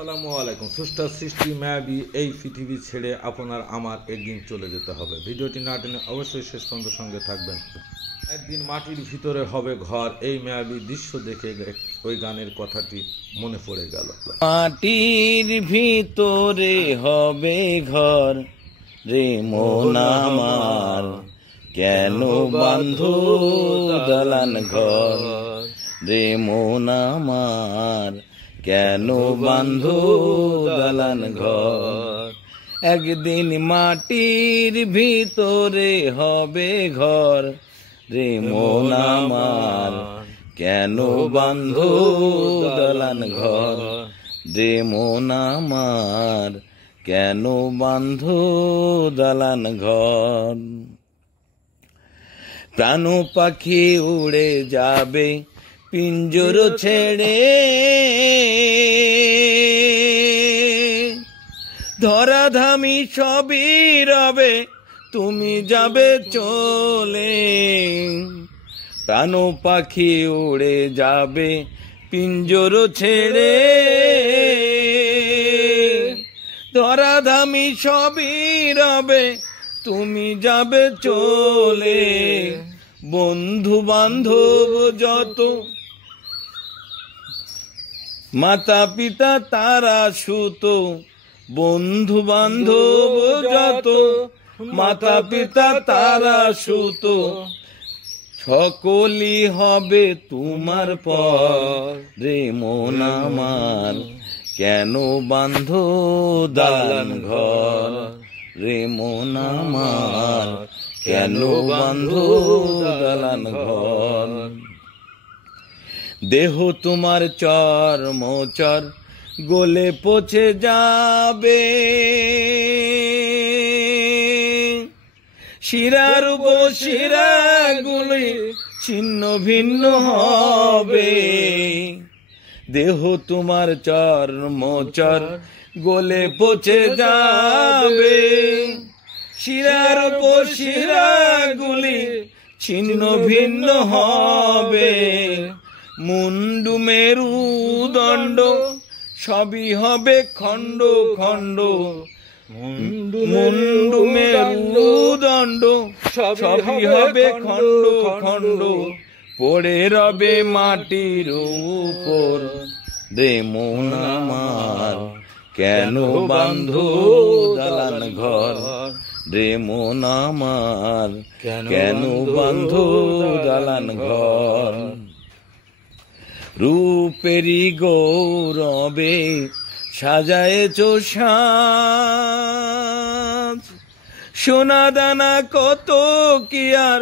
আসসালামু আলাইকুম। স্রষ্টার সৃষ্টি মায়াবী এই পৃথিবী ছেড়ে আপনার আমার একদিন চলে যেতে হবে। ভিডিওটি না টেনে অবশ্যই শেষ পর্যন্ত সঙ্গে থাকবেন। একদিন মাটির ভিতরে হবে ঘর, এই মায়াবী দৃশ্য দেখে ওই গানের কথাটি মনে পড়ে গেল। মাটির ভিতরে হবে ঘর রে মন আমার, কেন বাঁধো দালান ঘর রে মন আমার, কেন বাঁধো দালান ঘর। একদিন মাটির ভিতরে হবে ঘর রে মন আমার, কেন বাঁধো দালান ঘর রে মন আমার, কেন বাঁধো দালান ঘর। প্রাণ পাখি উড়ে যাবে পিঞ্জর ছেড়ে, ধরাধামি সবই রবে তুমি যাবে চলে। প্রাণ পাখি উড়ে যাবে পিঞ্জর ছেড়ে, ধরাধামি সবই রবে তুমি যাবে চলে। বন্ধু বান্ধব যত মাতা পিতা তারা সুত, বন্ধু বান্ধব যত মাতা পিতা তারা সুত, সকলই হবে তোমার পর রে মন আমার, কেন বাঁধো দালান ঘর রে মন আমার, কেন বাঁধো দালান ঘর। দেহ তোমার চর্মচর গলে পচে যাবে, শিরার উপশিরাগুলি ছিন্ন ভিন্ন হবে। দেহ তোমার চর্মচর গলে পচে যাবে, শিরার উপশিরাগুলি ছিন্ন ভিন্ন হবে। মুন্ডু মেরুদণ্ড সবই হবে খণ্ড খণ্ড, মুন্ডু মেরুদণ্ড সবই হবে খণ্ড খণ্ড, পড়ে রবে মাটির উপর রে মন আমার, কেন বাঁধো দালান ঘর রে মন আমার, কেন বাঁধো দালান ঘর। রূপেরি গৌরবে সাজায়েছ সাজ, সোনা দানা কত কি আর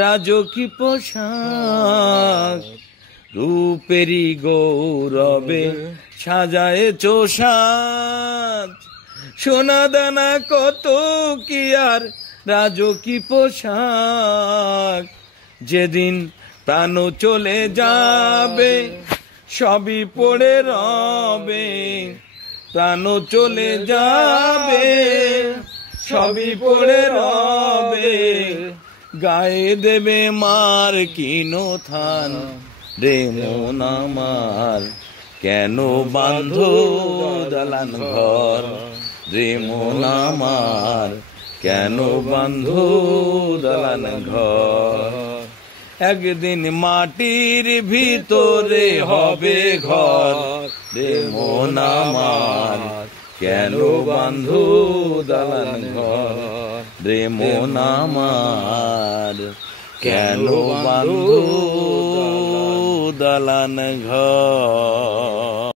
রাজকী পোশাক। রূপেরি গৌরবে সাজায়েছ সাজ, সোনা দানা কত কি আর রাজকী পোশাক। যেদিন প্রাণ চলে যাবে সবই পড়ে রবে, প্রাণ চলে যাবে সবই পড়ে রবে। গায়ে দেবে মার কিনো থান রে মন আমার, কেন বাঁধো দালান ঘর রে মন আমার, কেন বাঁধো দালান ঘর। একদিন মাটির ভিতরে হবে ঘর রে মন আমার, কেন বাঁধো দালান ঘর রে মন আমার, কেন বাঁধো দালান ঘর।